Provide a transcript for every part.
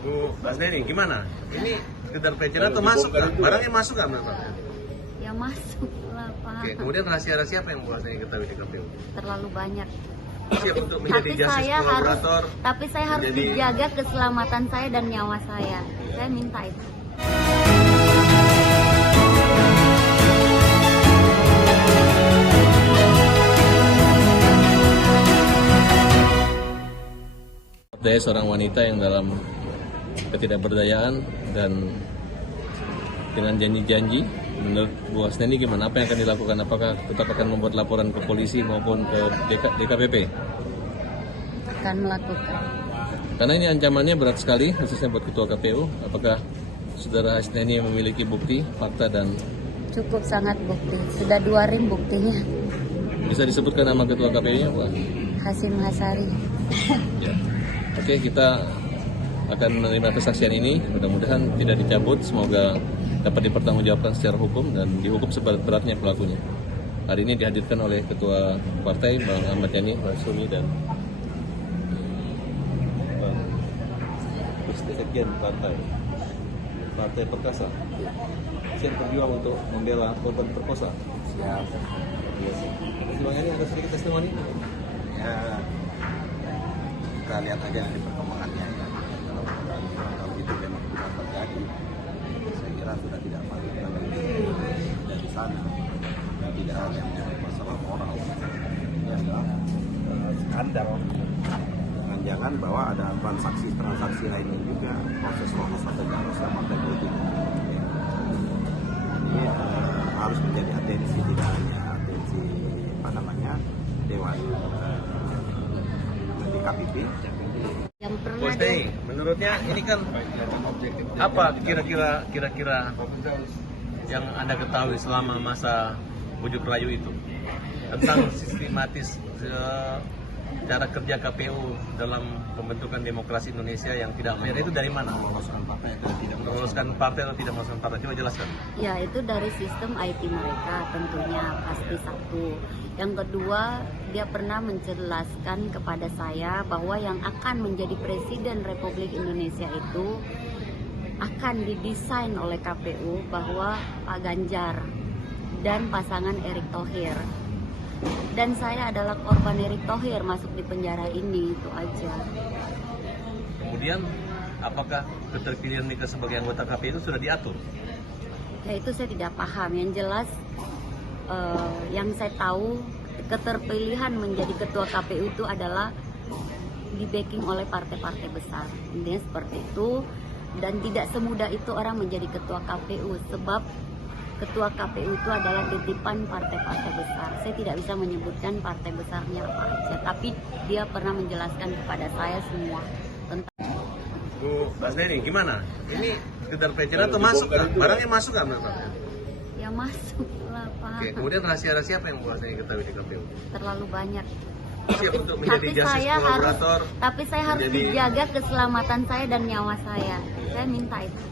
Bu Basdeni, gimana? Ini sekedar pelecehan atau masuk nggak? Barangnya masuk nggak menurut Anda? Ya masuk lah Pak. Oke, kemudian rahasia-rahasia apa yang Bu Basdeni ketahui di KPU? Terlalu banyak. Siap untuk menjadi justice kolaborator. Tapi saya harus dijaga keselamatan saya dan nyawa saya. Saya minta itu. Saya seorang wanita yang dalam ketidakberdayaan dan dengan janji-janji. Menurut Bu Hasnani gimana? Apa yang akan dilakukan? Apakah tetap akan membuat laporan ke polisi maupun ke DKPP? Akan melakukan. Karena ini ancamannya berat sekali, khususnya buat Ketua KPU. Apakah Saudara Hasnani memiliki bukti, fakta, dan... Cukup sangat bukti. Sudah 2 rim buktinya. Bisa disebutkan nama Ketua KPU-nya, Pak? Hasyim Hasyari. Ya. Oke, kita akan menerima kesaksian ini. Mudah-mudahan tidak dicabut. Semoga dapat dipertanggungjawabkan secara hukum dan dihukum seberat-beratnya pelakunya. Hari ini dihadirkan oleh Ketua Partai, Bang Ahmad Yani, Bang Sumi, dan Bang Sekjen Partai Perkasa. Siap berjuang untuk membela korban perkosa. Siap. Terima kasih, ada sedikit testimoni. Ya, kita lihat aja nanti perkembangannya ya. Kalau itu memang sudah terjadi, saya kira sudah tidak patut lagi dari sana dan tidak hanya masalah moral. Ini adalah skandal. Jangan-jangan bahwa ada transaksi lainnya juga, proses atau harusnya partai politik. Ini harus menjadi atensi, tidak hanya atensi Dewan di KPP. Yang pernah Bu Basdeni, menurutnya ini kan apa kira-kira yang Anda ketahui selama masa bujuk rayu itu tentang sistematis cara kerja KPU dalam pembentukan demokrasi Indonesia yang tidak fair itu dari mana? Meloloskan partai atau tidak meloloskan partai? Coba jelaskan. Ya, itu dari sistem IT mereka tentunya pasti satu. Yang kedua, dia pernah menjelaskan kepada saya bahwa yang akan menjadi Presiden Republik Indonesia itu akan didesain oleh KPU bahwa Pak Ganjar dan pasangan Erick Thohir. Dan saya adalah korban Erick Thohir masuk di penjara ini, itu aja. Kemudian, apakah keterpilihan Mika sebagai anggota KPU itu sudah diatur? Ya itu saya tidak paham. Yang jelas yang saya tahu keterpilihan menjadi ketua KPU itu adalah di backing oleh partai-partai besar. Intinya seperti itu. Dan tidak semudah itu orang menjadi ketua KPU sebab ketua KPU itu adalah titipan partai-partai besar. Saya tidak bisa menyebutkan partai besarnya apa aja, tapi dia pernah menjelaskan kepada saya semua tentang. Bu Basdeni, gimana? Ini sekedar pelecehan atau masuk nggak? Barangnya masuk nggak menurut Anda? Ya masuk lah Pak. Oke, kemudian rahasia-rahasia apa yang Bu Basdeni ketahui di KPU? Terlalu banyak. Siap untuk menjadi justice kolaborator. Tapi saya harus dijaga keselamatan saya dan nyawa saya. Saya minta itu.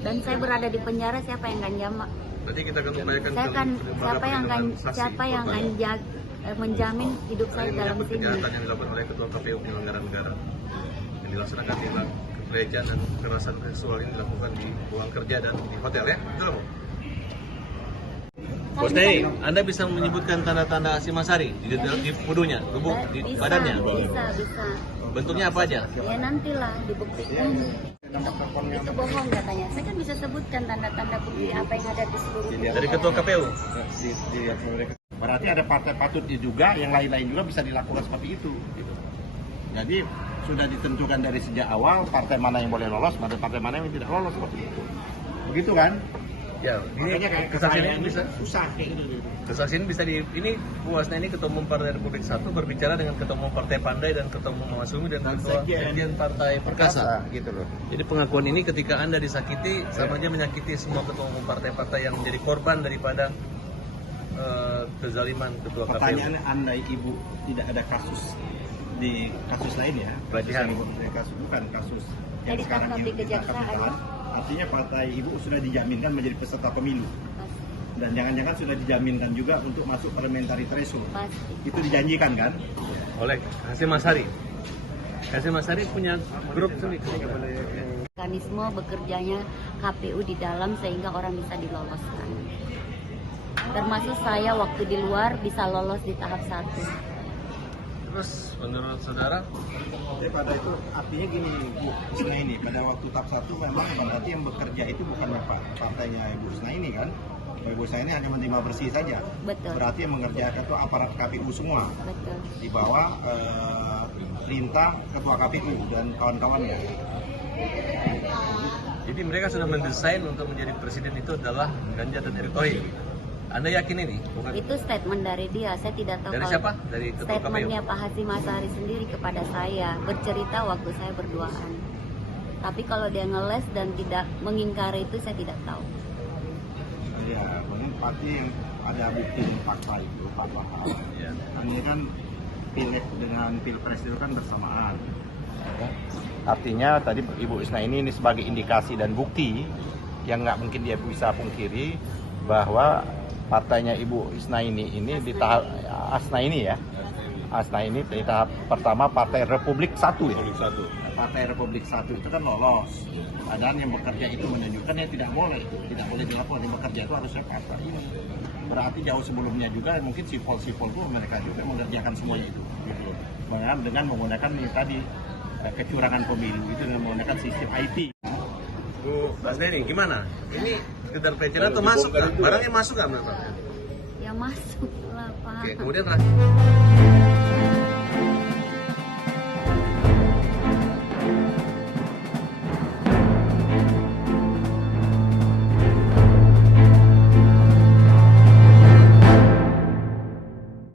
Dan saya berada di penjara, siapa yang akan jamak? Nanti kita akan upayakan siapa yang akan menjamin hidup saya dalam sini. Kejahatan yang dilakukan oleh Ketua KPU penyelenggara negara yang dilaksanakan tindak pelecehan dan kekerasan seksual ini dilakukan di ruang kerja dan di hotel ya, betul Bu? Bos Basdeni, Anda bisa menyebutkan tanda-tanda Hasyim Hasyari di pudunya, tubuh, di badannya? Bisa. Bentuknya apa aja? Ya nantilah dibuktikan. Itu bohong katanya. Saya kan bisa sebutkan tanda-tanda bukti apa yang ada di seluruh Dari Ketua KPU? Berarti ada partai patut diduga, yang lain-lain juga bisa dilakukan seperti itu. Gitu. Jadi sudah ditentukan dari sejak awal partai mana yang boleh lolos, partai mana yang tidak lolos seperti itu. Begitu kan? Ya, ini kesaksian ini bisa. Susah kayak gitu. Kesaksian bisa ini Bu Hasnani Ketua Umum Partai Republik 1 berbicara dengan Ketua Umum Partai Pandai dan Ketua Umum Masumi dan Ketua Sekjen Partai Perkasa. Gitu loh. Jadi pengakuan ini ketika Anda disakiti sama aja menyakiti semua ketua umum partai-partai yang menjadi korban daripada kezaliman Ketua KPU. Pertanyaannya, andai Ibu tidak ada kasus di kasus lain ya, pelecehan, bukan kasus yang jadi sekarang di kejaksaan. Artinya partai Ibu sudah dijaminkan menjadi peserta pemilu. Dan jangan-jangan sudah dijaminkan juga untuk masuk parliamentary threshold. Itu dijanjikan kan? Oleh Hasyim Hasyari. Hasyim Hasyari punya grup sendiri. mekanisme bekerjanya KPU di dalam sehingga orang bisa diloloskan. Termasuk saya waktu di luar bisa lolos di tahap 1. Terus menurut saudara? Jadi pada itu artinya gini Bu Husna ini, pada waktu tahap 1 memang berarti yang bekerja itu bukan partainya Ibu Husna ini kan? Ibu Husna ini hanya menerima bersih saja. Betul. Berarti yang mengerjakan itu aparat KPU semua. Betul. Di bawah perintah Ketua KPU dan kawan-kawannya. Jadi mereka sudah mendesain untuk menjadi presiden itu adalah Ganjar dan Erick Thohir. Anda yakin ini? Bukan? Itu statement dari dia, saya tidak tahu. Dari kalau siapa? Dari Ketua KPU? statementnya Pak Hasyim Asyari sendiri kepada saya, bercerita waktu saya berduaan. Tapi kalau dia ngeles dan tidak mengingkari itu saya tidak tahu. Ya, mungkin pasti yang ada bukti fakta itu, Pak Wahab. Ya. Ini kan pileg dengan pilpres itu kan bersamaan. Artinya tadi Ibu Husna ini sebagai indikasi dan bukti yang nggak mungkin dia bisa pungkiri bahwa partainya Ibu Husna ini di tahap Asna ini ya. Asna ini di tahap pertama Partai Republik 1 ya. Partai Republik 1 itu kan lolos. Padahal yang bekerja itu menunjukkan ya tidak boleh dilaporkan. Yang bekerja itu harusnya partai ini. Berarti jauh sebelumnya juga mungkin sipol-sipol itu mereka juga mengerjakan semuanya itu. Gitu. Dengan menggunakan ini tadi kecurangan pemilu itu dengan menggunakan sistem IT. Bu Basdeni, gimana? Ini sekedar pelecehan atau masuk nggak? Barangnya masuk nggak menurut Anda? Ya masuk lah Pak. Oke, kemudian terakhir.